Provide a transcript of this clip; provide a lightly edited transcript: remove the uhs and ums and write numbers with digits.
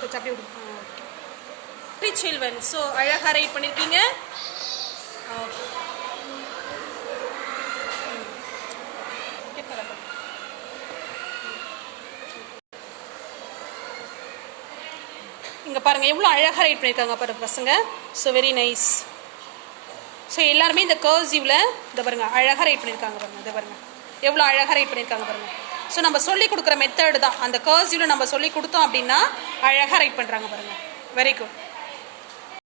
கொஞ்சம் அப்படியே விடுங்க. Okay Sylvan. ஸோ அழகாக ரைட் பண்ணியிருக்கீங்க. ஓகே இங்கே பாருங்கள் எவ்வளோ அழகாக ரைட் பண்ணியிருக்காங்க பாருங்கள் பசங்க. So very nice. ஸோ எல்லாருமே இந்த கர்சிவில் இதை பாருங்கள் அழகாக ரைட் பண்ணியிருக்காங்க பாருங்கள். இதை பாருங்கள் எவ்வளோ அழகாக ரைட் பண்ணியிருக்காங்க பாருங்கள். ஸோ நம்ம சொல்லி கொடுக்குற மெத்தடு தான் அந்த கர்சிவில் நம்ம சொல்லி கொடுத்தோம் அப்படின்னா அழகாக ரைட் பண்ணுறாங்க பாருங்கள். Very good.